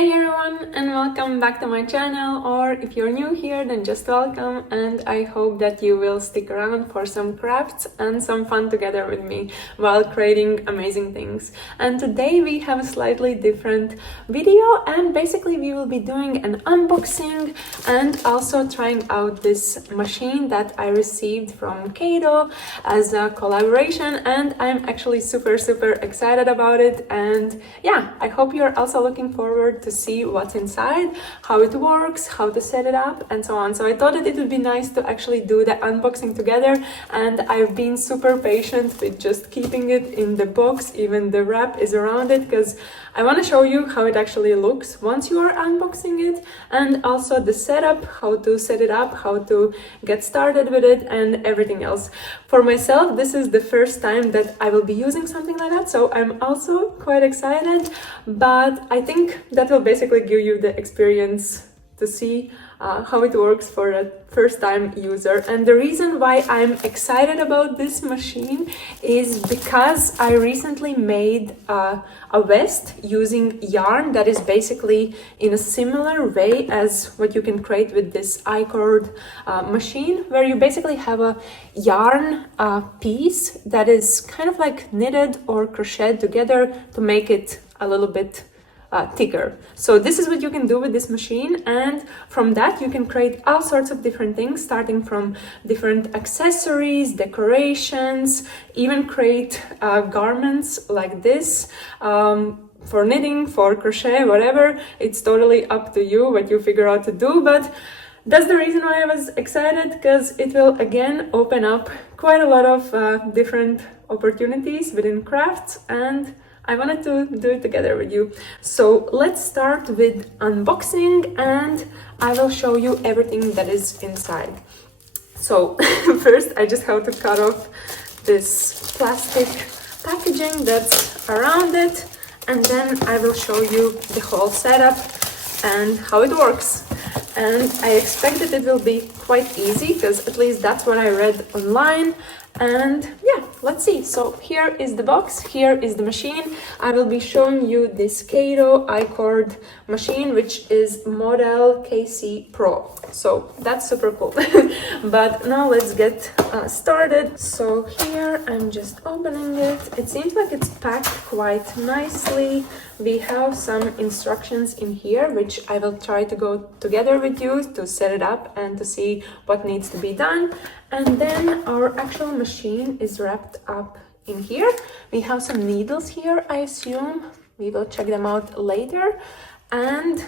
Hey everyone, and welcome back to my channel, or if you're new here then just welcome, and I hope that you will stick around for some crafts and some fun together with me while creating amazing things. And today we have a slightly different video, and basically we will be doing an unboxing and also trying out this machine that I received from Caydo as a collaboration, and I'm actually super excited about it. And yeah, I hope you're also looking forward to see what's inside, how it works, how to set it up, and so on. So I thought that it would be nice to actually do the unboxing together, and I've been super patient with just keeping it in the box, even the wrap is around it, because I want to show you how it actually looks once you are unboxing it, and also the setup, how to set it up, how to get started with it, and everything else. For myself, this is the first time that I will be using something like that, so I'm also quite excited, but I think that will basically give you the experience to see how it works for a first-time user. And the reason why I'm excited about this machine is because I recently made a vest using yarn that is basically in a similar way as what you can create with this iCord machine, where you basically have a yarn piece that is kind of like knitted or crocheted together to make it a little bit thicker. So this is what you can do with this machine, and from that you can create all sorts of different things, starting from different accessories, decorations, even create garments like this for knitting, for crochet, whatever. It's totally up to you what you figure out to do, but that's the reason why I was excited, because it will again open up quite a lot of different opportunities within crafts, and I wanted to do it together with you. So let's start with unboxing, and I will show you everything that is inside. So first I just have to cut off this plastic packaging that's around it, and then I will show you the whole setup and how it works. And I expect that it will be quite easy, because at least that's what I read online. And yeah, let's see. So here is the box, here is the machine. I will be showing you this Caydo iCord machine, which is model KC Pro. So that's super cool. But now let's get started. So here I'm just opening it. It seems like it's packed quite nicely. We have some instructions in here, which I will try to go together with you to set it up and to see what needs to be done. And then our actual machine is wrapped up in here. We have some needles here, I assume. We will check them out later. And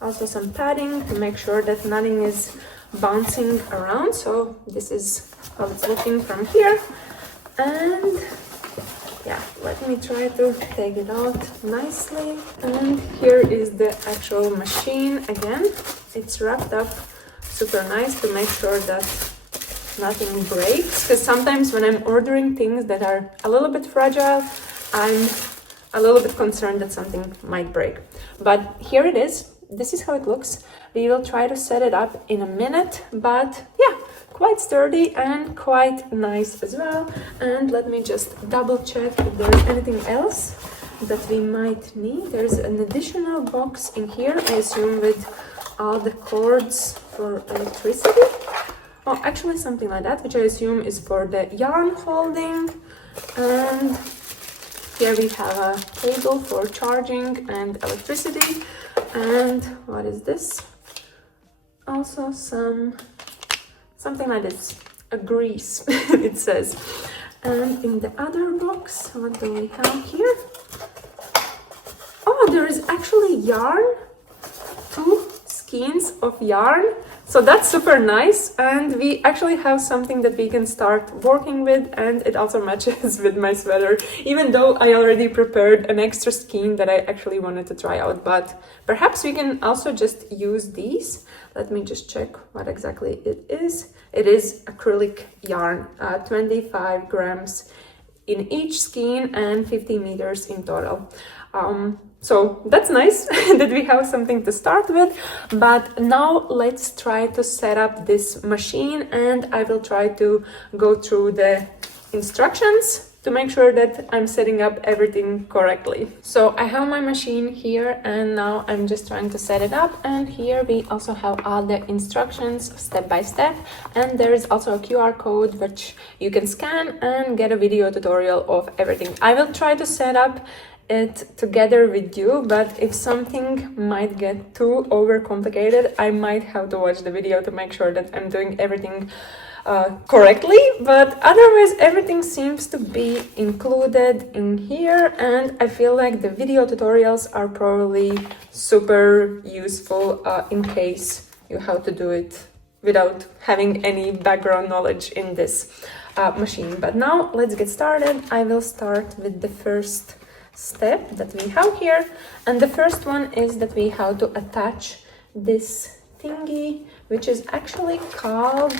also some padding to make sure that nothing is bouncing around. So this is how it's looking from here. And yeah, let me try to take it out nicely. And here is the actual machine again. It's wrapped up super nice to make sure that nothing breaks, because sometimes when I'm ordering things that are a little bit fragile, I'm a little bit concerned that something might break. But here it is. This is how it looks. We will try to set it up in a minute, but yeah, quite sturdy and quite nice as well. And let me just double check if there's anything else that we might need. There's an additional box in here, I assume, with all the cords for electricity. Oh, actually something like that, which I assume is for the yarn holding. And here we have a cable for charging and electricity. And what is this? Also something like this, a grease, it says. And in the other box, what do we have here? Oh, there is actually yarn, 2 skeins of yarn. So that's super nice, and we actually have something that we can start working with, and it also matches with my sweater, even though I already prepared an extra skein that I actually wanted to try out. But perhaps we can also just use these. Let me just check what exactly it is. It is acrylic yarn, 25 grams in each skein and 50 meters in total. So that's nice that we have something to start with, but now let's try to set up this machine, and I will try to go through the instructions to make sure that I'm setting up everything correctly. So I have my machine here and now I'm just trying to set it up, and here we also have all the instructions step by step, and there is also a QR code which you can scan and get a video tutorial of everything. I will try to set up it together with you, but if something might get too overcomplicated, I might have to watch the video to make sure that I'm doing everything correctly, but otherwise everything seems to be included in here, and I feel like the video tutorials are probably super useful in case you have to do it without having any background knowledge in this machine. But now let's get started. I will start with the first step that we have here, and the first one is that we have to attach this thingy, which is actually called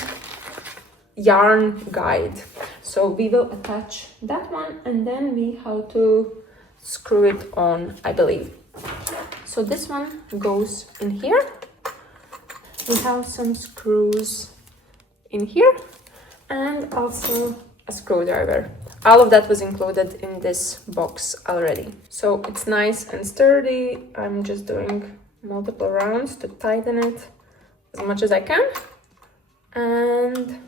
yarn guide. So we will attach that one, and then we have to screw it on, I believe. So this one goes in here. We have some screws in here and also a screwdriver. All of that was included in this box already. So it's nice and sturdy. I'm just doing multiple rounds to tighten it as much as I can. And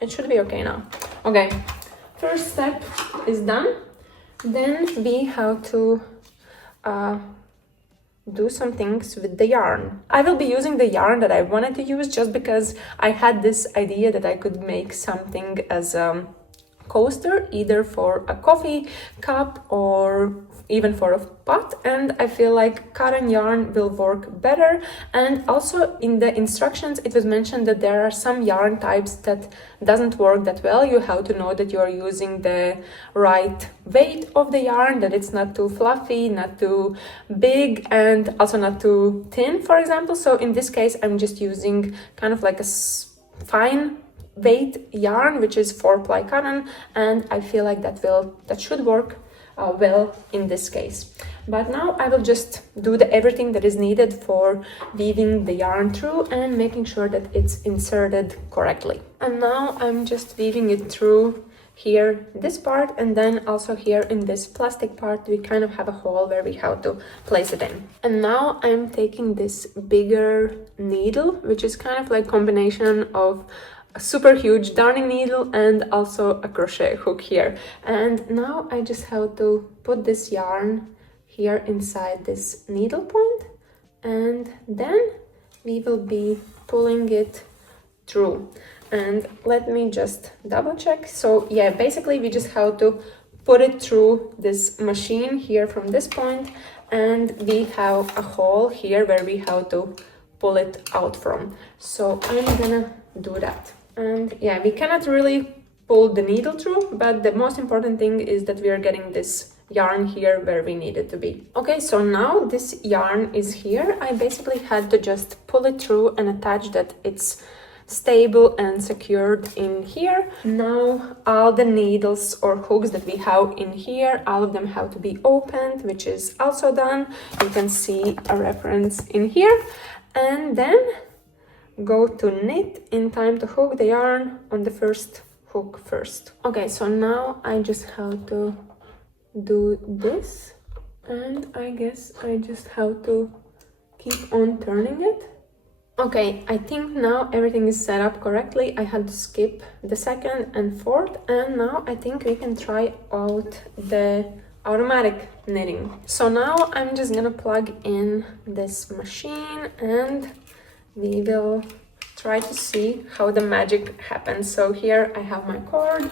it should be okay now. Okay, first step is done. Then we have to do some things with the yarn. I will be using the yarn that I wanted to use just because I had this idea that I could make something as a coaster, either for a coffee cup or even for a pot, and I feel like cotton yarn will work better. And also in the instructions it was mentioned that there are some yarn types that doesn't work that well. You have to know that you are using the right weight of the yarn, that it's not too fluffy, not too big, and also not too thin, for example. So in this case I'm just using kind of like a fine weight yarn, which is 4-ply cotton, and I feel like that should work well in this case. But now I will just do everything that is needed for weaving the yarn through and making sure that it's inserted correctly. And now I'm just weaving it through here, this part, and then also here in this plastic part we kind of have a hole where we have to place it in. And now I'm taking this bigger needle, which is kind of like combination of a super huge darning needle and also a crochet hook here. And now I just have to put this yarn here inside this needle point, and then we will be pulling it through. And let me just double check. So yeah, basically we just have to put it through this machine here from this point, and we have a hole here where we have to pull it out from. So I'm gonna do that. And yeah, we cannot really pull the needle through, but the most important thing is that we are getting this yarn here where we need it to be. Okay, so now this yarn is here. I basically had to just pull it through and attach that it's stable and secured in here. Now all the needles or hooks that we have in here, all of them have to be opened, which is also done. You can see a reference in here. And then go to knit in time to hook the yarn on the first hook first. Okay, so now I just have to do this, and I guess I just have to keep on turning it. Okay, I think now everything is set up correctly. I had to skip the second and fourth, and now I think we can try out the automatic knitting. So now I'm just gonna plug in this machine and we will try to see how the magic happens. So here I have my cord,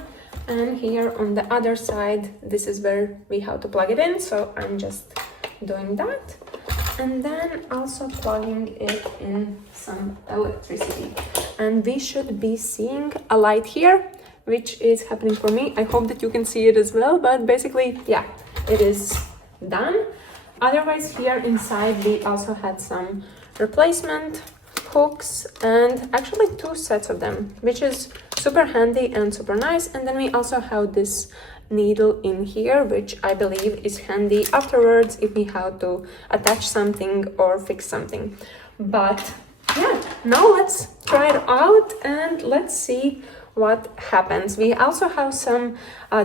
and here on the other side, this is where we have to plug it in. So I'm just doing that, and then also plugging it in some electricity. And we should be seeing a light here, which is happening for me. I hope that you can see it as well, but basically, yeah, it is done. Otherwise, here inside, we also had some replacement hooks, and actually 2 sets of them, which is super handy and super nice. And then we also have this needle in here, which I believe is handy afterwards if we have to attach something or fix something. But yeah, now let's try it out and let's see what happens. We also have some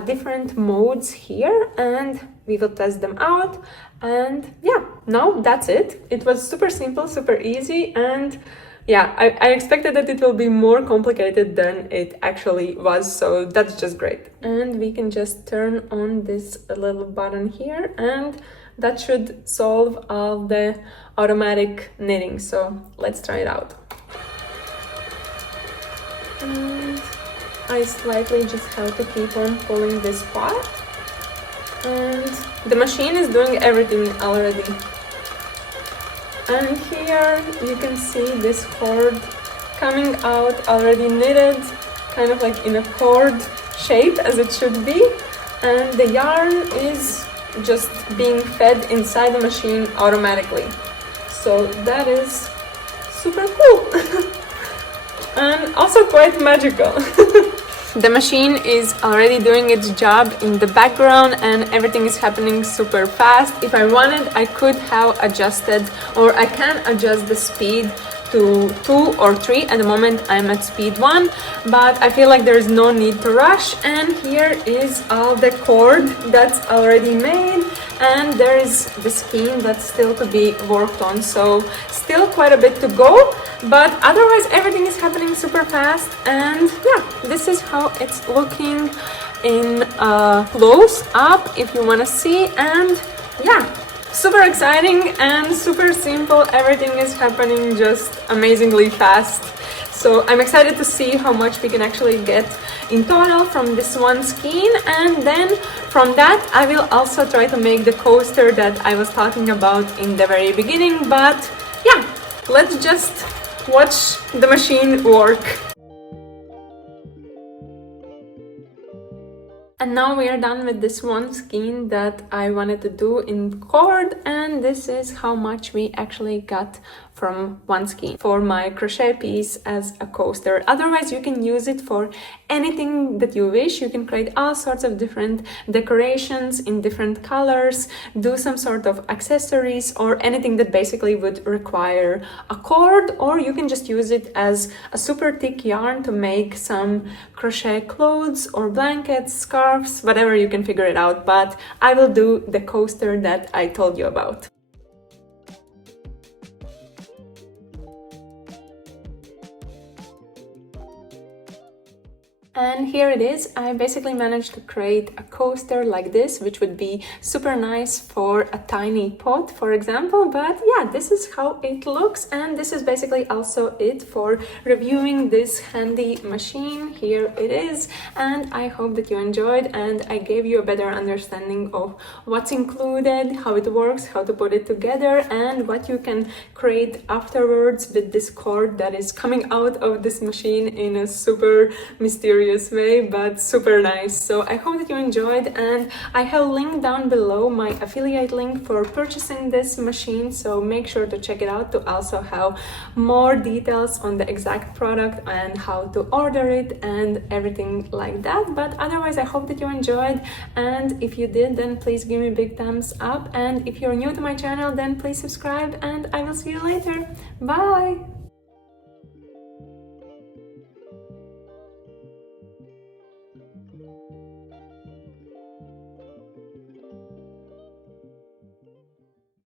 different modes here, and we will test them out. And yeah, now that's it. It was super simple, super easy, and yeah, I expected that it will be more complicated than it actually was, so that's just great. And we can just turn on this little button here, and that should solve all the automatic knitting. So let's try it out. And I slightly just have to keep on pulling this part, and the machine is doing everything already. And here you can see this cord coming out already knitted, kind of like in a cord shape as it should be. And the yarn is just being fed inside the machine automatically. So that is super cool and also quite magical. The machine is already doing its job in the background and everything is happening super fast. If I wanted, I could have adjusted, or I can adjust the speed to 2 or 3. At the moment I'm at speed 1, but I feel like there is no need to rush. And here is all the cord that's already made, and there is the skein that's still to be worked on, so still quite a bit to go, but otherwise everything is happening super fast. And yeah, this is how it's looking in close up if you want to see. And yeah, super exciting and super simple. Everything is happening just amazingly fast. So I'm excited to see how much we can actually get in total from this one skein, and then from that I will also try to make the coaster that I was talking about in the very beginning. But yeah, let's just watch the machine work. And now we are done with this one skein that I wanted to do in cord, and this is how much we actually got from one skein for my crochet piece as a coaster. Otherwise you can use it for anything that you wish. You can create all sorts of different decorations in different colors, do some sort of accessories, or anything that basically would require a cord, or you can just use it as a super thick yarn to make some crochet clothes or blankets, scarves, whatever, you can figure it out. But I will do the coaster that I told you about. And here it is. I basically managed to create a coaster like this, which would be super nice for a tiny pot, for example. But yeah, this is how it looks, and this is basically also it for reviewing this handy machine. Here it is, and I hope that you enjoyed and I gave you a better understanding of what's included, how it works, how to put it together, and what you can create afterwards with this cord that is coming out of this machine in a super mysterious way, but super nice. So I hope that you enjoyed, and I have linked down below my affiliate link for purchasing this machine, so make sure to check it out to also have more details on the exact product and how to order it and everything like that. But otherwise I hope that you enjoyed, and if you did, then please give me a big thumbs up, and if you're new to my channel, then please subscribe, and I will see you later. Bye!